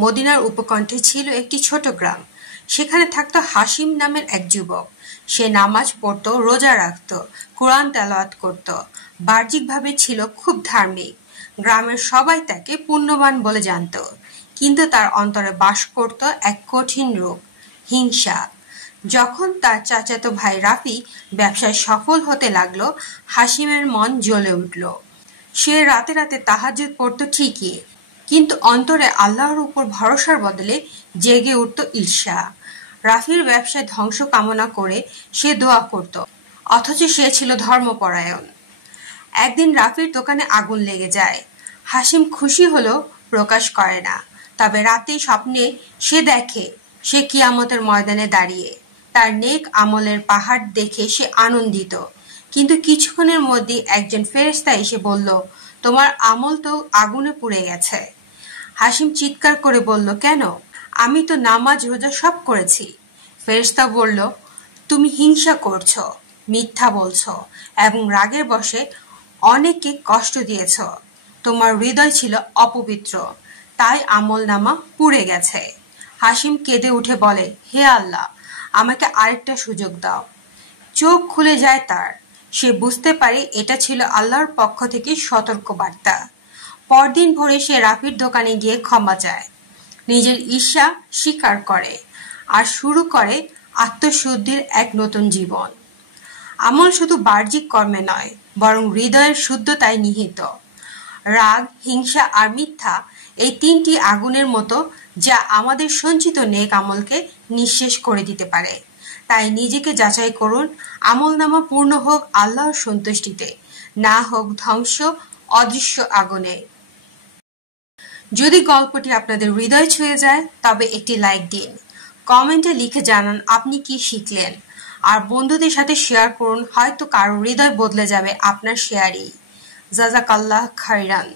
মদিনার উপকণ্ঠে ছিল একটি ছোট গ্রাম। সেখানে থাকত হাসিম নামের এক যুবক। সে নামাজ পড়ত, রোজা রাখত, কোরআন তেলাওয়াত করত, বাহ্যিকভাবে ছিল খুব ধার্মিক। গ্রামের সবাই তাকে পুণ্যবান বলে জানত। কিন্তু তার অন্তরে বাস করত এক কঠিন রোগ, হিংসা। যখন তার চাচাতো ভাই রাফি ব্যবসায় সফল হতে লাগলো, হাসিমের মন জ্বলে উঠল। সে রাতে রাতে তাহাজ্জুদ পড়ত ঠিকই, কিন্তু অন্তরে আল্লাহর উপর ভরসার বদলে জেগে উঠত ঈর্ষা। রাফির ব্যবসায় ধ্বংস কামনা করে সে দোয়া করত, অথচ সে ছিল ধর্মপরায়ণ। একদিন রাফির দোকানে আগুন লেগে যায়। হাসিম খুশি হলেও প্রকাশ করে না। তবে রাতে স্বপ্নে সে দেখে সে কিয়ামতের ময়দানে দাঁড়িয়ে। তার নেক আমলের পাহাড় দেখে সে আনন্দিত। কিন্তু কিছুক্ষণের মধ্যেই একজন ফেরেশতা এসে বলল, তোমার আমল তো আগুনে পুড়ে গেছে। হাসিম চিৎকার করে বলল, কেন? আমি তো নামাজ রোজা সব করেছি। ফেরেশতা বলল, তুমি হিংসা করছো, মিথ্যা বলছো এবং রাগের বশে অনেককে কষ্ট দিয়েছ। তোমার হৃদয় ছিল অপবিত্র, তাই আমলনামা পুড়ে গেছে। হাসিম কেঁদে উঠে বলে, হে আল্লাহ, আমাকে আরেকটা সুযোগ দাও। চোখ খুলে যায় তার। সে বুঝতে পারে এটা ছিল আল্লাহর পক্ষ থেকে সতর্ক বার্তা। পরদিন ভোরে সে রাফির দোকানে গিয়ে ক্ষমা চায়, নিজের ঈর্ষা স্বীকার করে আর শুরু করে আত্মশুদ্ধির এক নতুন জীবন। আমল শুধু বাহ্যিক কর্মে নয়, বরং হৃদয়ের শুদ্ধতায় নিহিত। রাগ, হিংসা আর মিথ্যা এই তিনটি আগুনের মতো, যা আমাদের সঞ্চিত নেক আমলকে নিঃশেষ করে দিতে পারে। তাই নিজেকে যাচাই করুন, আমলনামা পূর্ণ হোক আল্লাহর সন্তুষ্টিতে, না হোক ধ্বংস অদৃশ্য আগুনে। যদি গল্পটি আপনাদের হৃদয় ছুঁয়ে যায়, তবে একটি লাইক দিন। কমেন্টে লিখে জানান আপনি কি শিখলেন। আর বন্ধুদের সাথে শেয়ার করুন, হয়তো কারো হৃদয় বদলে যাবে আপনার শেয়ারেই। জাযাকাল্লাহ খাইরান।